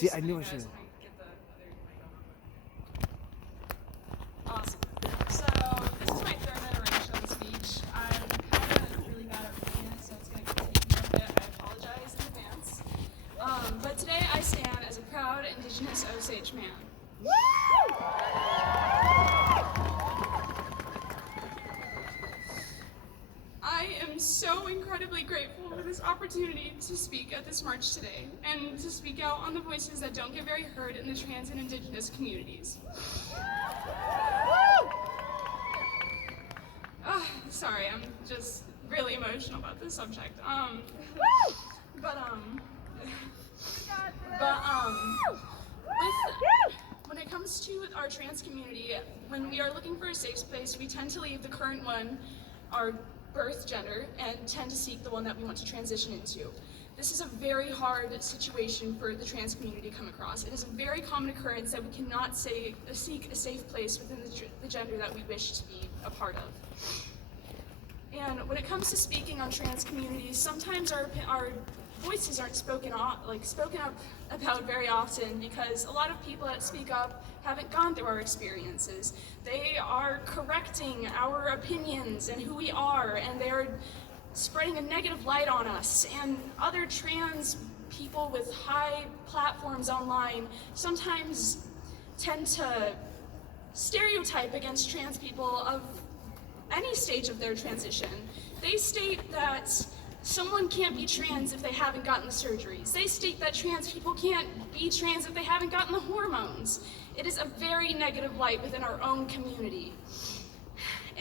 See, I knew I should. Awesome. So this is my third iteration speech. I'm kind of really bad at reading it, so it's going to take me a bit. I apologize in advance. But today I stand as a proud Indigenous Osage man. I am so incredibly grateful for this opportunity to speak at this march today and to speak out on the voices that don't get very heard in the trans and Indigenous communities. Sorry, I'm just really emotional about this subject. When it comes to our trans community, when we are looking for a safe place, we tend to leave the current one, our birth gender, and tend to seek the one that we want to transition into. This is a very hard situation for the trans community to come across. It is a very common occurrence that we cannot seek a safe place within the gender that we wish to be a part of. And when it comes to speaking on trans communities, sometimes our voices aren't spoken up about very often because a lot of people that speak up haven't gone through our experiences. They are correcting our opinions and who we are, and they're spreading a negative light on us. And other trans people with high platforms online sometimes tend to stereotype against trans people of any stage of their transition. They state that someone can't be trans if they haven't gotten the surgeries. They state that trans people can't be trans if they haven't gotten the hormones. It is a very negative light within our own community.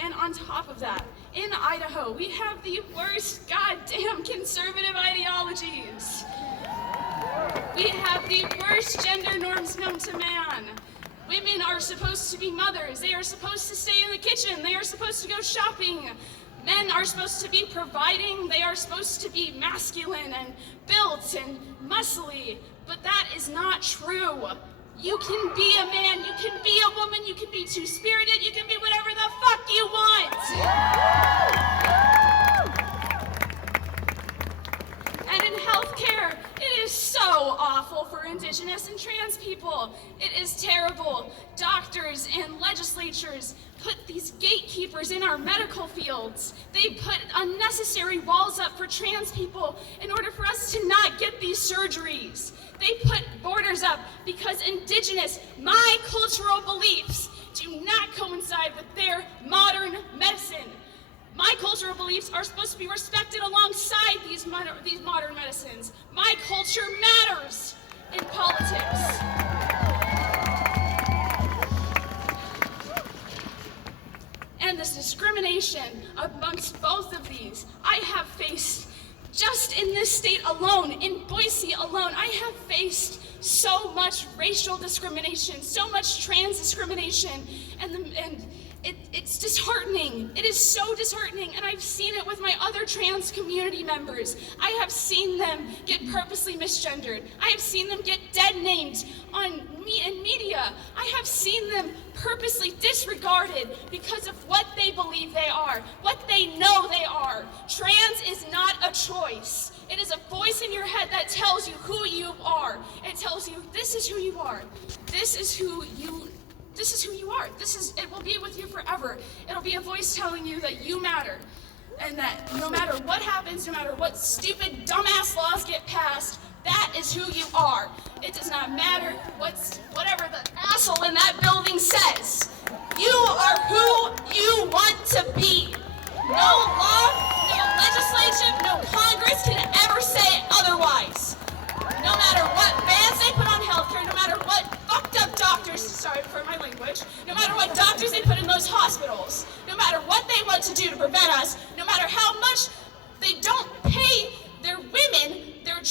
And on top of that, in Idaho, we have the worst goddamn conservative ideologies. We have the worst gender norms known to man. Women are supposed to be mothers. They are supposed to stay in the kitchen. They are supposed to go shopping. Men are supposed to be providing. They are supposed to be masculine and built and muscly. But that is not true. You can be a man, you can be a woman, you can be two-spirited, you can be whatever the fuck you want. And in healthcare, it is so awful for Indigenous and trans people. It is terrible. Doctors and legislatures put these gatekeepers in our medical fields. They put unnecessary walls up for trans people in order for us to not get these surgeries. They put borders up because Indigenous, my cultural beliefs, do not coincide with their modern medicine. My cultural beliefs are supposed to be respected alongside these modern medicines. My culture matters in politics. And this discrimination amongst both of these, I have faced just in this state alone, in Boise alone, I have faced so much racial discrimination, so much trans discrimination, and it's disheartening. It is so disheartening, and I've seen it with my other trans community members. I have seen them get purposely misgendered. I have seen them get dead named in media. I have seen them purposely disregarded because of what they believe they are, what they know they are. Trans is not a choice. It is a voice in your head that tells you who you are. It tells you this is who you are. This is who you are. It will be with you forever. It'll be a voice telling you that you matter. And that no matter what happens, no matter what stupid, dumbass laws get passed, that is who you are. It does not matter whatever the asshole in that building says. You are who you want to be. No law, no legislation, no Congress can ever say otherwise. No matter what bans they put on healthcare, no matter what fucked up doctors, sorry for my language, no matter what doctors they put in those hospitals, no matter what they want to do to prevent us, no matter how much they don't pay their women, their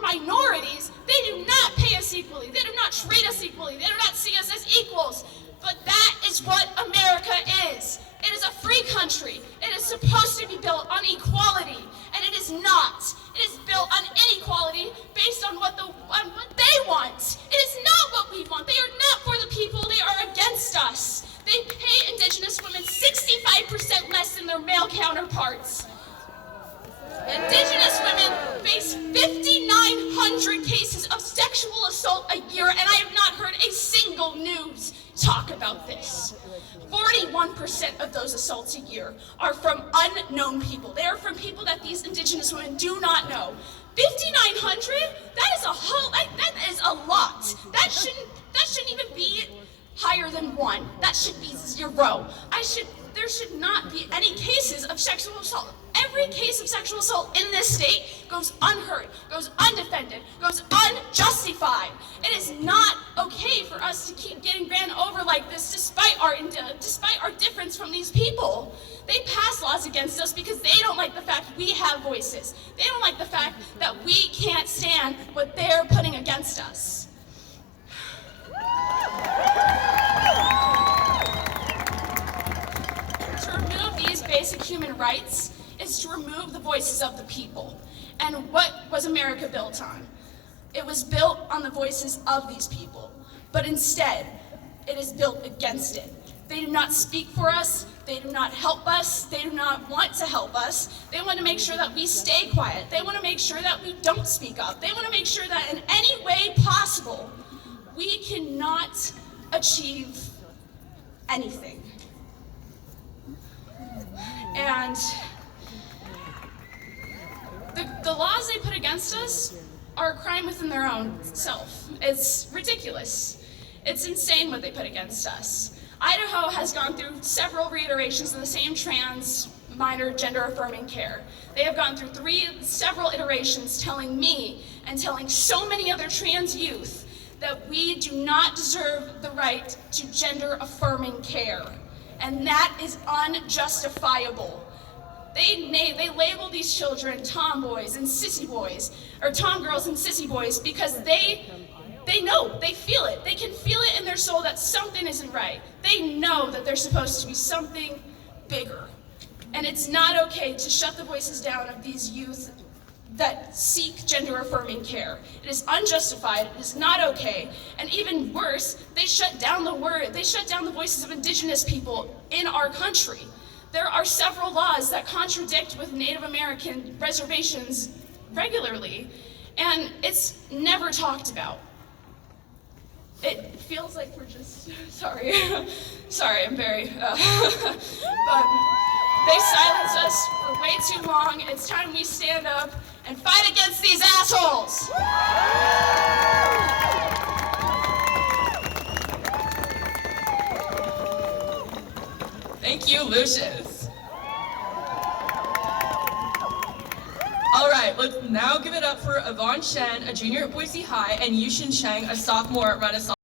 minorities, they do not pay us equally. They do not treat us equally. They do not see us as equals. But that is what America is. It is a free country. It is supposed to be built on equality, and it is not. It is built on inequality based on what they want. It is not what we want. They are not for the people. They are against us. They pay Indigenous women 65% less than their male counterparts. Indigenous women face 5,900 cases of sexual sexual assault a year, and I have not heard a single news talk about this. 41% of those assaults a year are from unknown people. They are from people that these Indigenous women do not know. 5,900? That is a lot. That shouldn't even be higher than 1. That should be 0. There should not be any cases of sexual assault. Every case of sexual assault in this state goes unheard, goes undefended, goes unjustified. It is not okay for us to keep getting ran over like this despite our difference from these people. They pass laws against us because they don't like the fact we have voices. They don't like the fact that we can't stand what they're putting against us. To remove these basic human rights is to remove the voices of the people. And what was America built on? It was built on the voices of these people. But instead, it is built against it. They do not speak for us. They do not help us. They do not want to help us. They want to make sure that we stay quiet. They want to make sure that we don't speak up. They want to make sure that in any way possible, we cannot achieve anything. And the laws they put against us are a crime within their own self. It's ridiculous. It's insane what they put against us. Idaho has gone through several reiterations of the same trans minor gender affirming care. They have gone through several iterations telling me and telling so many other trans youth that we do not deserve the right to gender affirming care. And that is unjustifiable. They label these children tomboys and sissy boys, or tomgirls and sissy boys, because they know, they feel it. They can feel it in their soul that something isn't right. They know that there's supposed to be something bigger. And it's not okay to shut the voices down of these youth that seek gender-affirming care. It is unjustified, it is not okay, and even worse, they shut down the voices of Indigenous people in our country. There are several laws that contradict with Native American reservations regularly, and it's never talked about. It feels like we're just, sorry, I'm very, but they silence us for way too long. It's time we stand up and fight against these assholes. Thank you, Lucius. All right, let's now give it up for Yvonne Shen, a junior at Boise High, and Yushin Cheng, a sophomore at Renaissance.